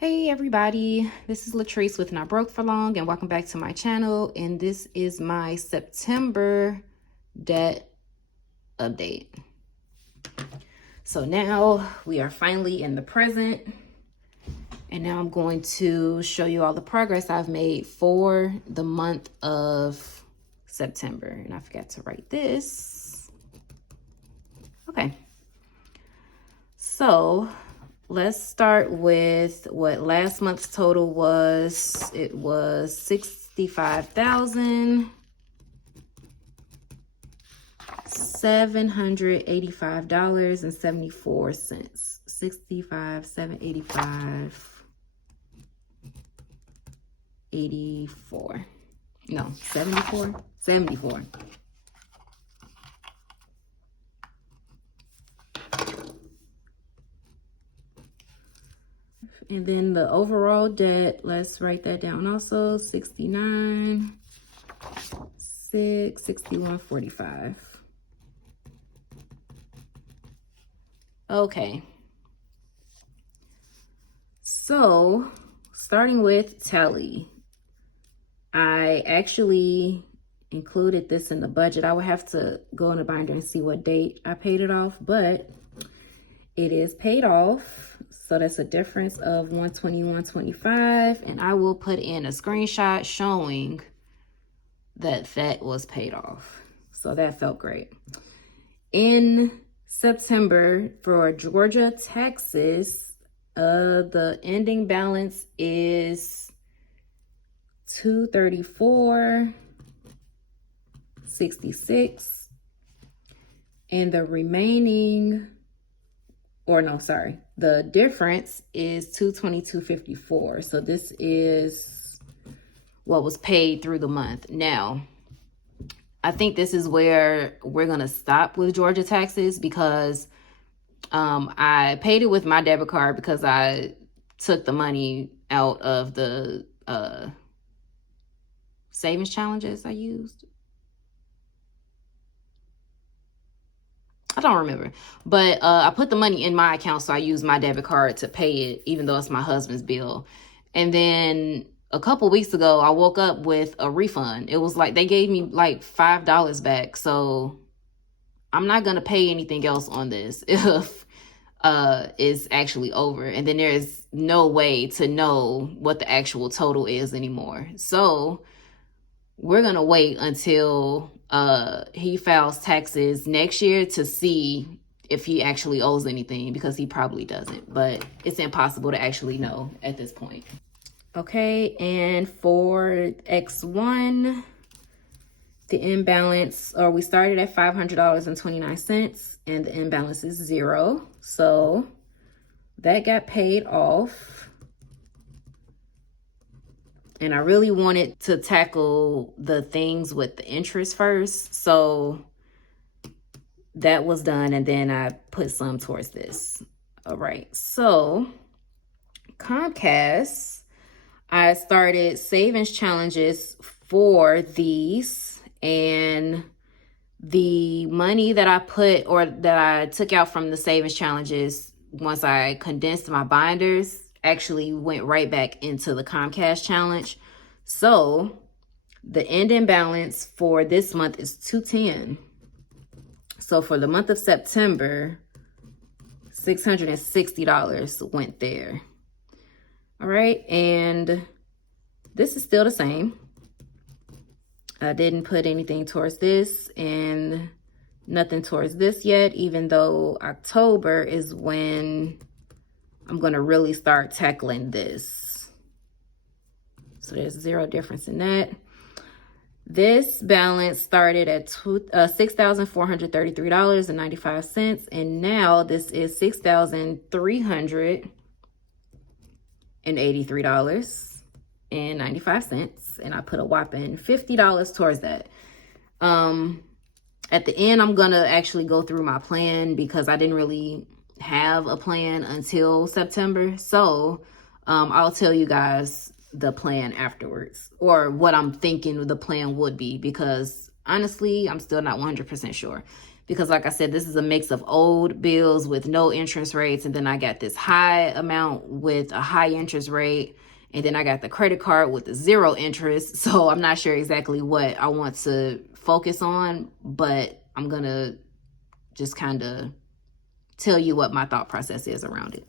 Hey everybody, this is Latrice with Not Broke for Long, and welcome back to my channel. And this is my September debt update. So now we are finally in the present, and now I'm going to show you all the progress I've made for the month of September. And I forgot to write this. Okay, so let's start with what last month's total was. It was $65,785.74. 65,785.84. No, 74. 74. And then the overall debt, let's write that down also, 61.45. Okay. So, starting with tally, I actually included this in the budget. I would have to go in the binder and see what date I paid it off, but it is paid off. So that's a difference of $121.25, and I will put in a screenshot showing that that was paid off. So that felt great. In September, for Georgia taxes, the ending balance is $234.66, and the remaining, or no, sorry, the difference is $222.54. So this is what was paid through the month. Now, I think this is where we're going to stop with Georgia taxes, because I paid it with my debit card because I took the money out of the savings challenges I used. I don't remember, but I put the money in my account, so I used my debit card to pay it, even though it's my husband's bill. And then a couple weeks ago, I woke up with a refund. It was like they gave me like $5 back. So I'm not going to pay anything else on this if it's actually over. And then there's no way to know what the actual total is anymore. So we're going to wait until he files taxes next year to see if he actually owes anything, because he probably doesn't, but it's impossible to actually know at this point. Okay, and for X1, the imbalance, or we started at $500.29, and the imbalance is 0. So that got paid off. And I really wanted to tackle the things with the interest first. So that was done. And then I put some towards this. All right. So Comcast, I started savings challenges for these. And the money that I put, or that I took out from the savings challenges, once I condensed my binders, actually went right back into the Comcast challenge. So the ending balance for this month is $210. So for the month of September, $660 went there. All right, and this is still the same. I didn't put anything towards this and nothing towards this yet, even though October is when I'm going to really start tackling this. So there's 0 difference in that. This balance started at $6,433.95, and now this is $6,383.95, and I put a whopping $50 towards that. At the end, I'm going to actually go through my plan, because I didn't really have a plan until September. So I'll tell you guys the plan afterwards, or what I'm thinking the plan would be, because honestly, I'm still not 100% sure. because like I said, this is a mix of old bills with no interest rates. And then I got this high amount with a high interest rate. And then I got the credit card with the 0 interest. So I'm not sure exactly what I want to focus on, but I'm going to just kind of tell you what my thought process is around it.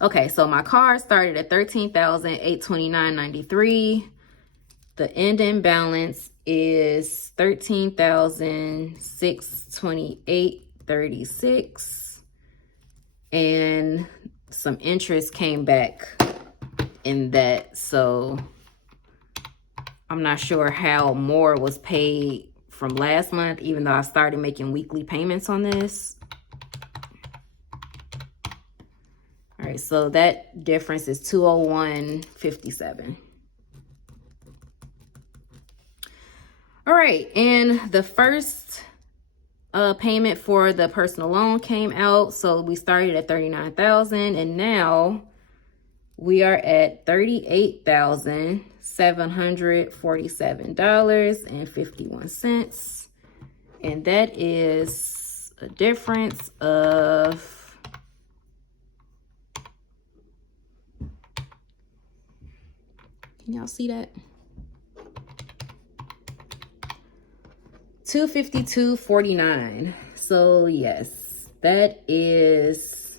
Okay, so my card started at $13,829.93. The ending balance is $13,628.36. And some interest came back in that, so I'm not sure how more was paid from last month, even though I started making weekly payments on this. All right, so that difference is $201.57. All right, and the first payment for the personal loan came out. So we started at $39,000, and now we are at $38,747.51. And that is a difference of can y'all see that? $252.49. So yes, that is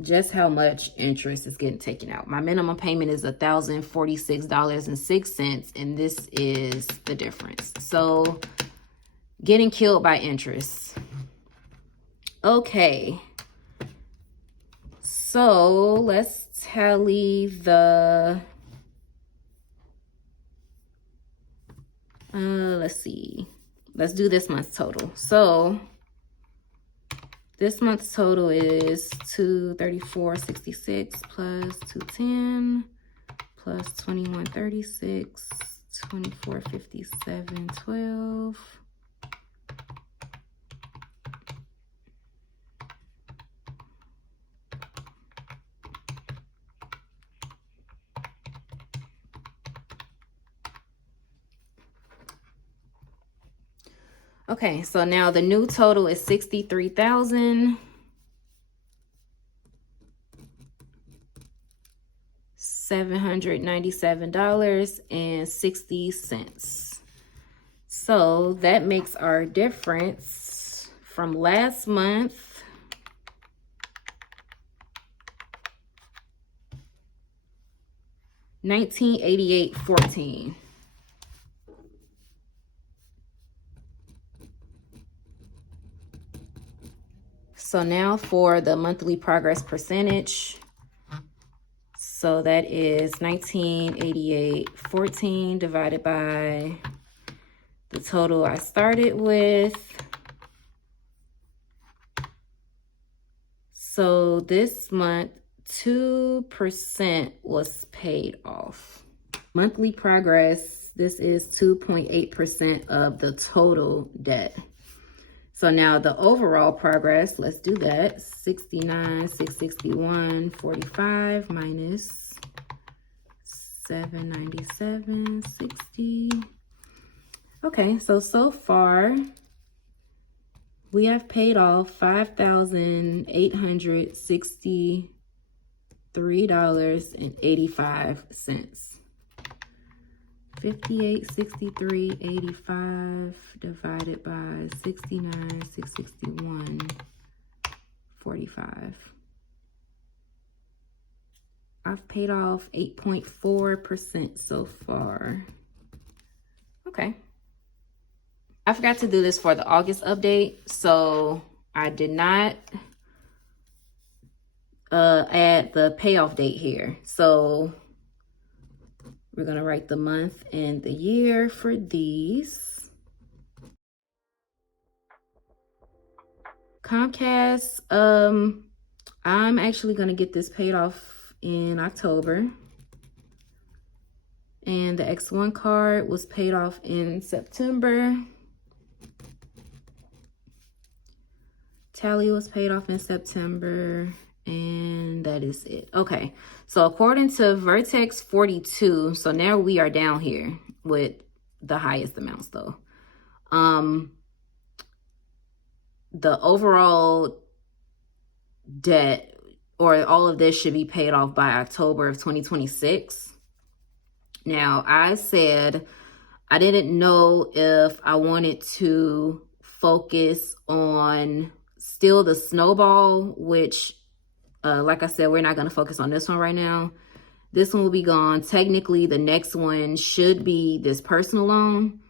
just how much interest is getting taken out. My minimum payment is $1,046.06, and this is the difference. So getting killed by interest. Okay, so let's tally the let's see, let's do this month's total. So this month's total is $234.66 plus $210 plus $21.36, $24.57.12. Okay, so now the new total is $63,797.60. So that makes our difference from last month $1,988.14. So now for the monthly progress percentage. So that is 1988.14 divided by the total I started with. So this month, 2% was paid off. Monthly progress, this is 2.8% of the total debt. So now the overall progress, let's do that. 69,661.45 minus 797.60. Okay, so far we have paid off $5,863.85. 5863.85 divided by 69,661.45. I've paid off 8.4% so far. Okay. I forgot to do this for the August update, so I did not add the payoff date here. So we're going to write the month and the year for these. Comcast, I'm actually going to get this paid off in October. And the X1 card was paid off in September. Tally was paid off in September. And that is it. Okay, so according to Vertex 42, so now we are down here with the highest amounts though. The overall debt or all of this should be paid off by October of 2026. Now, I said I didn't know if I wanted to focus on still the snowball, which, like I said, we're not going to focus on this one right now. This one will be gone. Technically, the next one should be this personal loan,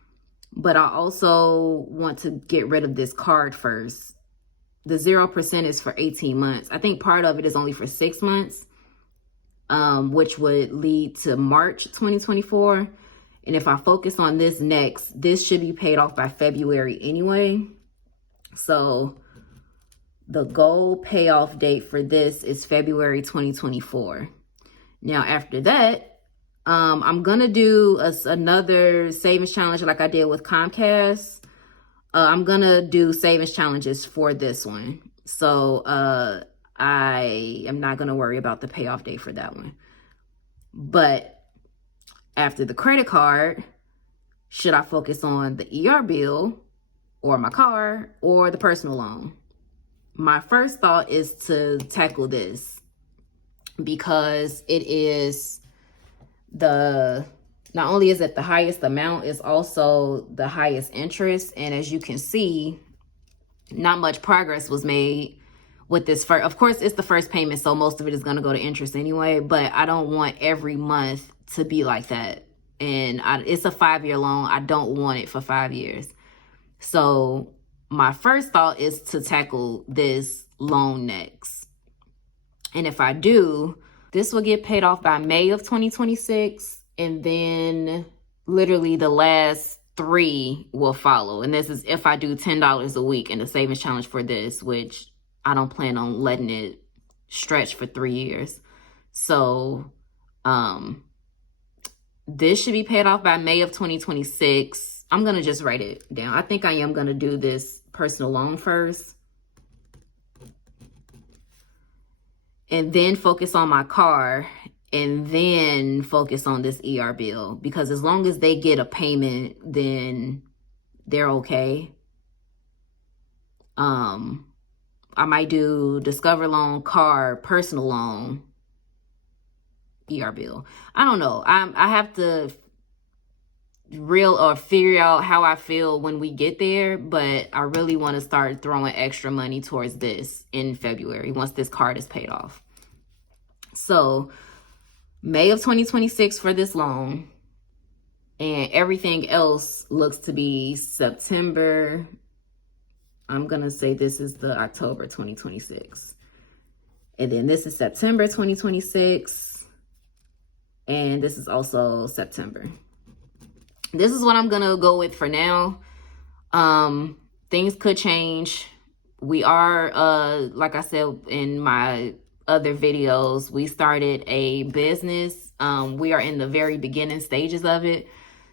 but I also want to get rid of this card first. The 0% is for 18 months. I think part of it is only for 6 months, which would lead to March 2024. And if I focus on this next, this should be paid off by February anyway. So the goal payoff date for this is February 2024. Now, after that, I'm going to do another savings challenge like I did with Comcast. I'm going to do savings challenges for this one. So I am not going to worry about the payoff date for that one. But after the credit card, should I focus on the ER bill or my car or the personal loan? My first thought is to tackle this because it is not only is it the highest amount, it's also the highest interest. And as you can see, not much progress was made with this first. Of course, it's the first payment, so most of it is going to go to interest anyway, but I don't want every month to be like that. And it's a 5-year loan. I don't want it for 5 years. So my first thought is to tackle this loan next. And if I do, this will get paid off by May of 2026. And then literally the last 3 will follow. And this is if I do $10 a week in the savings challenge for this, which I don't plan on letting it stretch for 3 years. So this should be paid off by May of 2026. I'm going to just write it down. I think I am going to do this personal loan first. And then focus on my car. And then focus on this ER bill. Because as long as they get a payment, then they're okay. I might do Discover loan, car, personal loan, ER bill. I don't know. I have to figure out how I feel when we get there, but I really want to start throwing extra money towards this in February once this card is paid off. So May of 2026 for this loan, and everything else looks to be September. I'm going to say this is the October 2026. And then this is September 2026. And this is also September. This is what I'm going to go with for now. Things could change. We are, like I said in my other videos, we started a business. We are in the very beginning stages of it.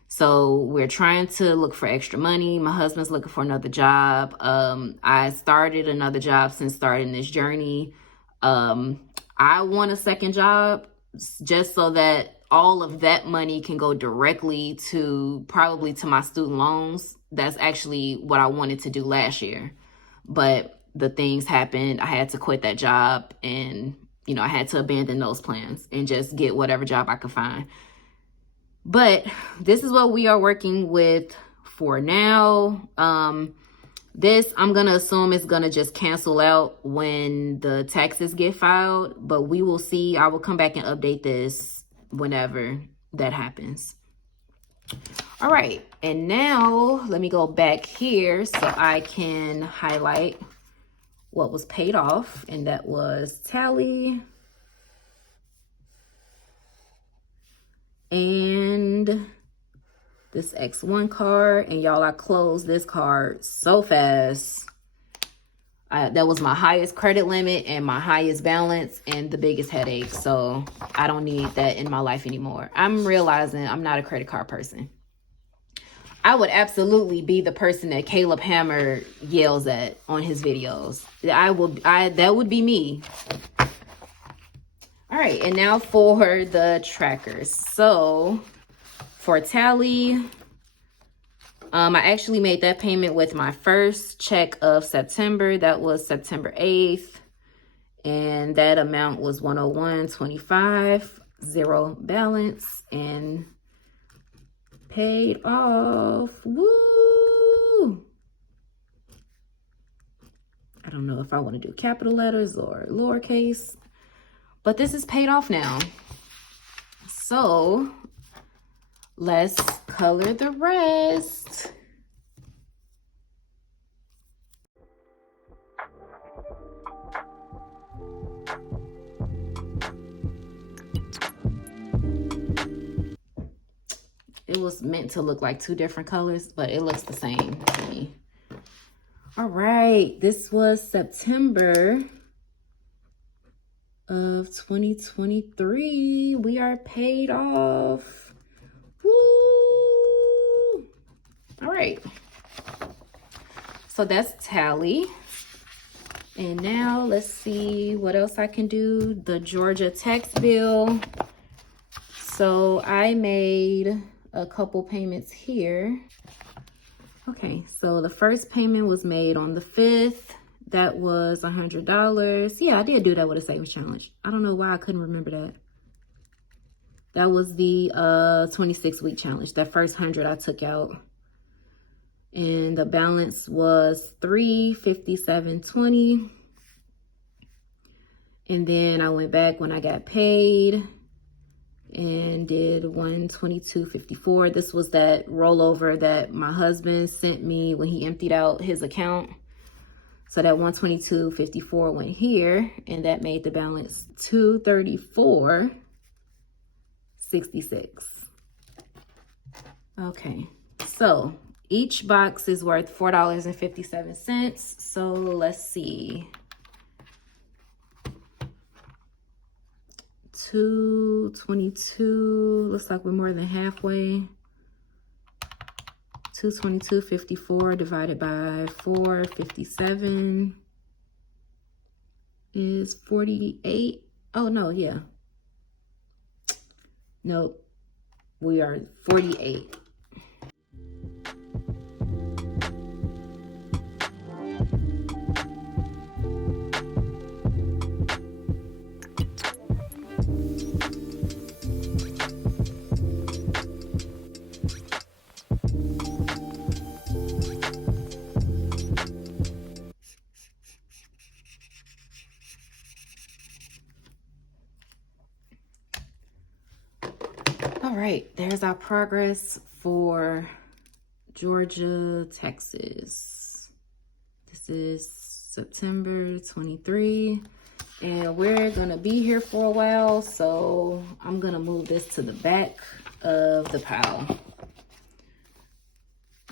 So we're trying to look for extra money. My husband's looking for another job. I started another job since starting this journey. I want a second job just so that all of that money can go directly probably to my student loans. That's actually what I wanted to do last year. But the things happened. I had to quit that job, and, I had to abandon those plans and just get whatever job I could find. But this is what we are working with for now. This, I'm going to assume is going to just cancel out when the taxes get filed, but we will see. I will come back and update this whenever that happens. All right. And now let me go back here so I can highlight what was paid off, and that was Tally and this X1 card. And y'all, I closed this card so fast. That was my highest credit limit and my highest balance and the biggest headache. So I don't need that in my life anymore. I'm realizing I'm not a credit card person. I would absolutely be the person that Caleb Hammer yells at on his videos. That would be me. All right, and now for the trackers. So for Tally, I actually made that payment with my first check of September. That was September 8th. And that amount was $101.25, zero balance, and paid off. Woo! I don't know if I want to do capital letters or lowercase, but this is paid off now. So let's color the rest. It was meant to look like two different colors, but it looks the same to me. All right, this was September of 2023. We are paid off. Woo! All right. So that's tally. And now let's see what else I can do. The Georgia tax bill. So I made a couple payments here. Okay, so the first payment was made on the 5th. That was $100. Yeah, I did do that with a savings challenge. I don't know why I couldn't remember that. That was the 26-week challenge. That first 100 I took out. And the balance was $357.20. And then I went back when I got paid and did $122.54. This was that rollover that my husband sent me when he emptied out his account. So that $122.54 went here, and that made the balance $234.66. Okay, so each box is worth $4.57. So let's see. 222, looks like we're more than halfway. 222.54 divided by 457 is 48. Oh no, yeah. Nope, we are 48. All right, there's our progress for Georgia, Texas. This is September 23, and we're gonna be here for a while, so I'm gonna move this to the back of the pile.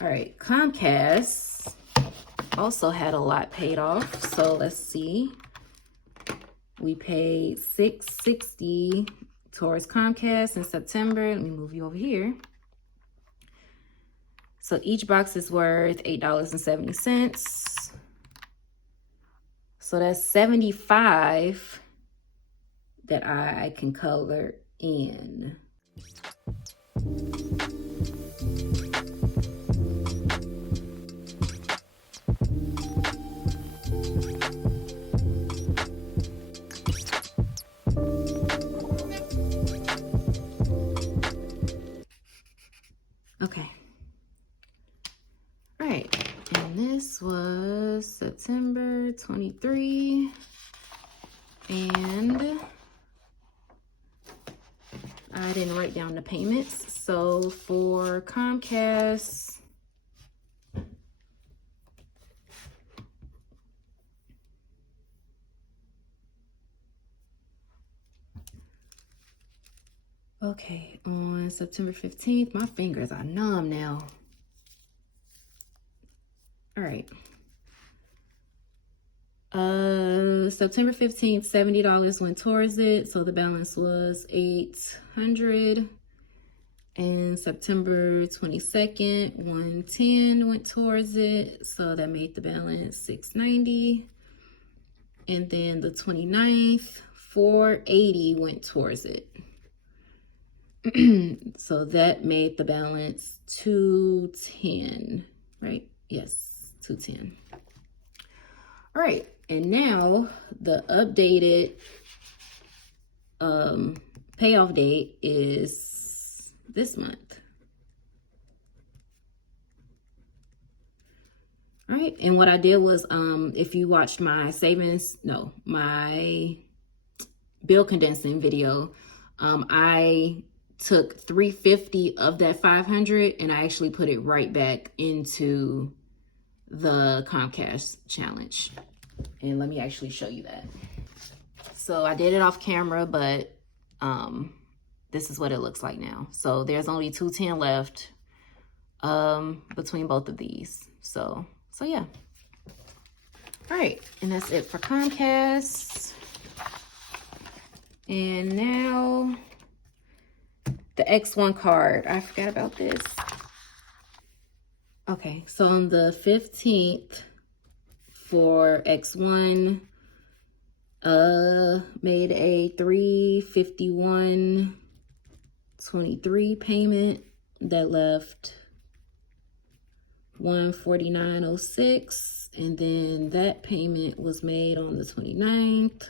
All right, Comcast also had a lot paid off, so let's see. We paid $660 towards Comcast in September. Let me move you over here. So each box is worth $8.70. So that's 75 that I can color in. Okay. All right. And this was September 23. And I didn't write down the payments. So for Comcast, okay, on September 15th, my fingers are numb now. All right. September 15th, $70 went towards it. So the balance was $800. And September 22nd, $110 went towards it. So that made the balance $690. And then the 29th, $480 went towards it. So that made the balance 210, right? Yes, 210. All right, and now the updated payoff date is this month. All right, and what I did was, if you watched my my bill condensing video, I took 350 of that 500 and I actually put it right back into the Comcast challenge. And let me actually show you that. So I did it off camera, but this is what it looks like now. So there's only 210 left between both of these. So yeah. All right, and that's it for Comcast. And now the X1 card. I forgot about this. Okay, so on the 15th for X1, made a $351.23 payment that left $149.06, and then that payment was made on the 29th,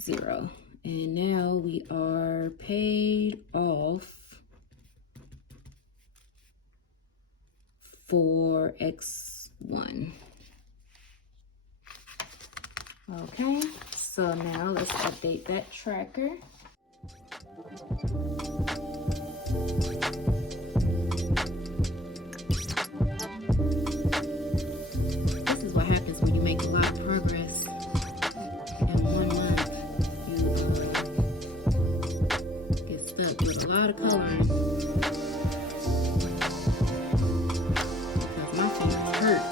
$0. And now we are paid off for X1. Okay, so now let's update that tracker. This is what happens when you make a lot of progress in 1 month. You get stuck with a lot of coloring because my fingers hurt.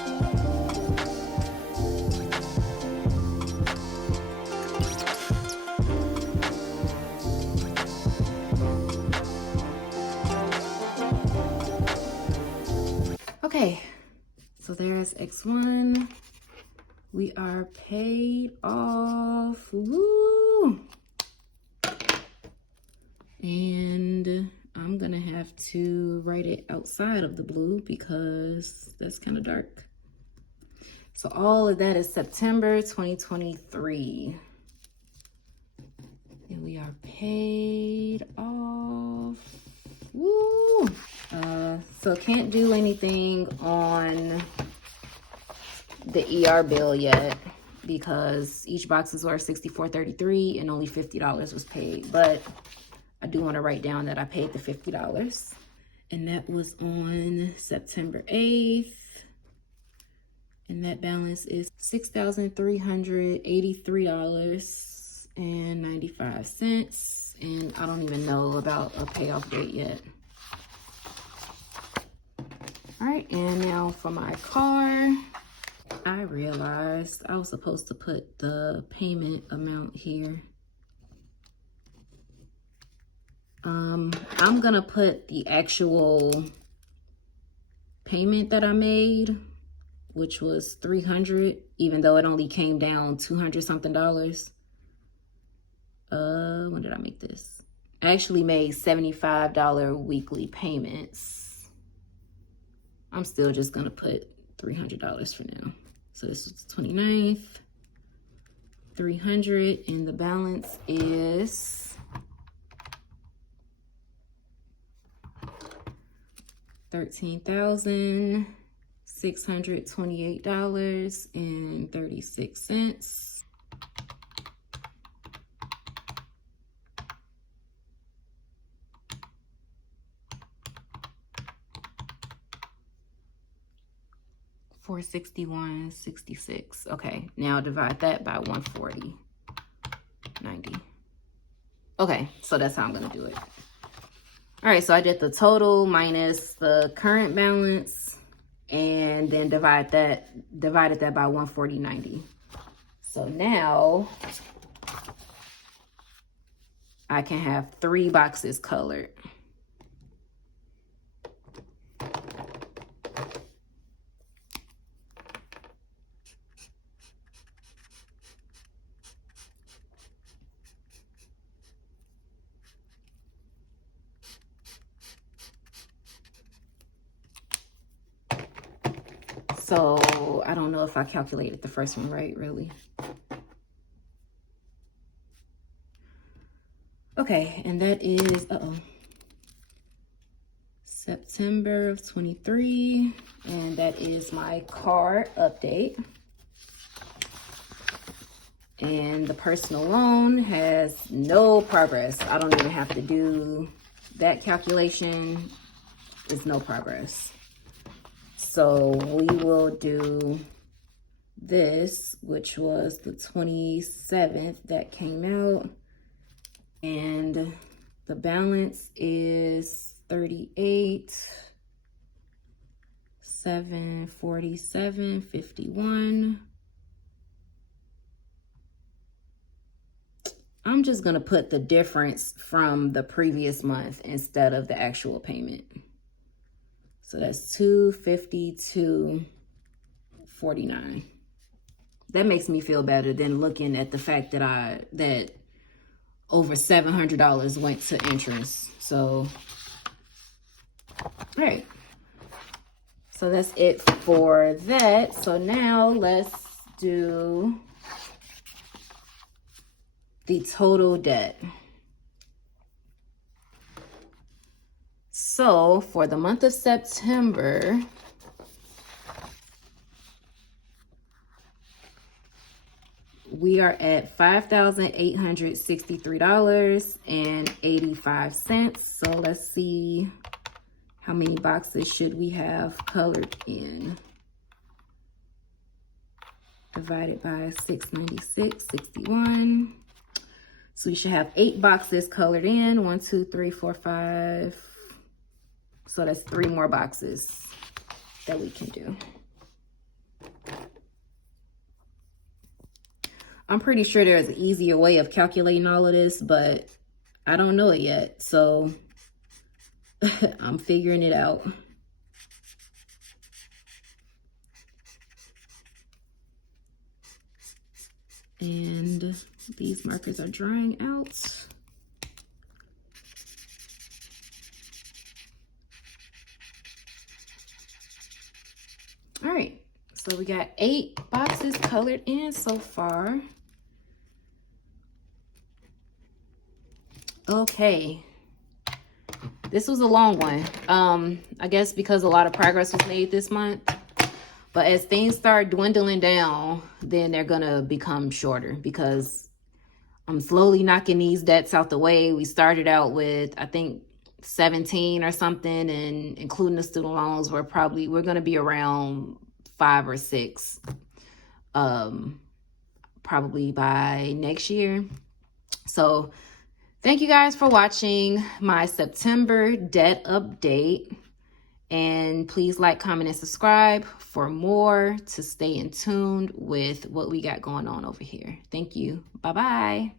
Okay, so there's X1. We are paid off. Woo! And I'm gonna have to write it outside of the blue because that's kind of dark. So all of that is September 2023. And we are paid off. Woo! So can't do anything on the ER bill yet because each box is worth $64.33 and only $50 was paid. But I do want to write down that I paid the $50. And that was on September 8th. And that balance is $6,383.95. And I don't even know about a payoff date yet. All right, and now for my car. I realized I was supposed to put the payment amount here. I'm gonna put the actual payment that I made, which was $300, even though it only came down $200 something. When did I make this? I actually made $75 weekly payments. I'm still just gonna put $300 for now. So this was the 29th, 300, and the balance is $13,628.36. $461.66. Okay, now divide that by 140.90. Okay, so that's how I'm gonna do it. All right, so I did the total minus the current balance and then divided that by 140.90. So now I can have 3 boxes colored. So I don't know if I calculated the first one right, really. Okay, and that is, September of 23, and that is my card update. And the personal loan has no progress. I don't even have to do that calculation. It's no progress. So we will do this, which was the 27th that came out. And the balance is 38,747.51. I'm just gonna put the difference from the previous month instead of the actual payment. So that's $252.49. That makes me feel better than looking at the fact that that over $700 went to interest. So, all right. So that's it for that. So now let's do the total debt. So for the month of September, we are at $5,863.85. So let's see, how many boxes should we have colored in? Divided by 696.61. So we should have 8 boxes colored in. 1, 2, 3, 4, 5. So that's 3 more boxes that we can do. I'm pretty sure there's an easier way of calculating all of this, but I don't know it yet. So I'm figuring it out. And these markers are drying out. All right, so we got 8 boxes colored in so far. Okay, this was a long one. I guess because a lot of progress was made this month. But as things start dwindling down, then they're gonna become shorter because I'm slowly knocking these debts out the way. We started out with, I think, 17 or something, and including the student loans, we're gonna be around 5 or 6, probably by next year. So thank you guys for watching my September debt update. And please like, comment, and subscribe for more to stay in tune with what we got going on over here. Thank you. Bye-bye.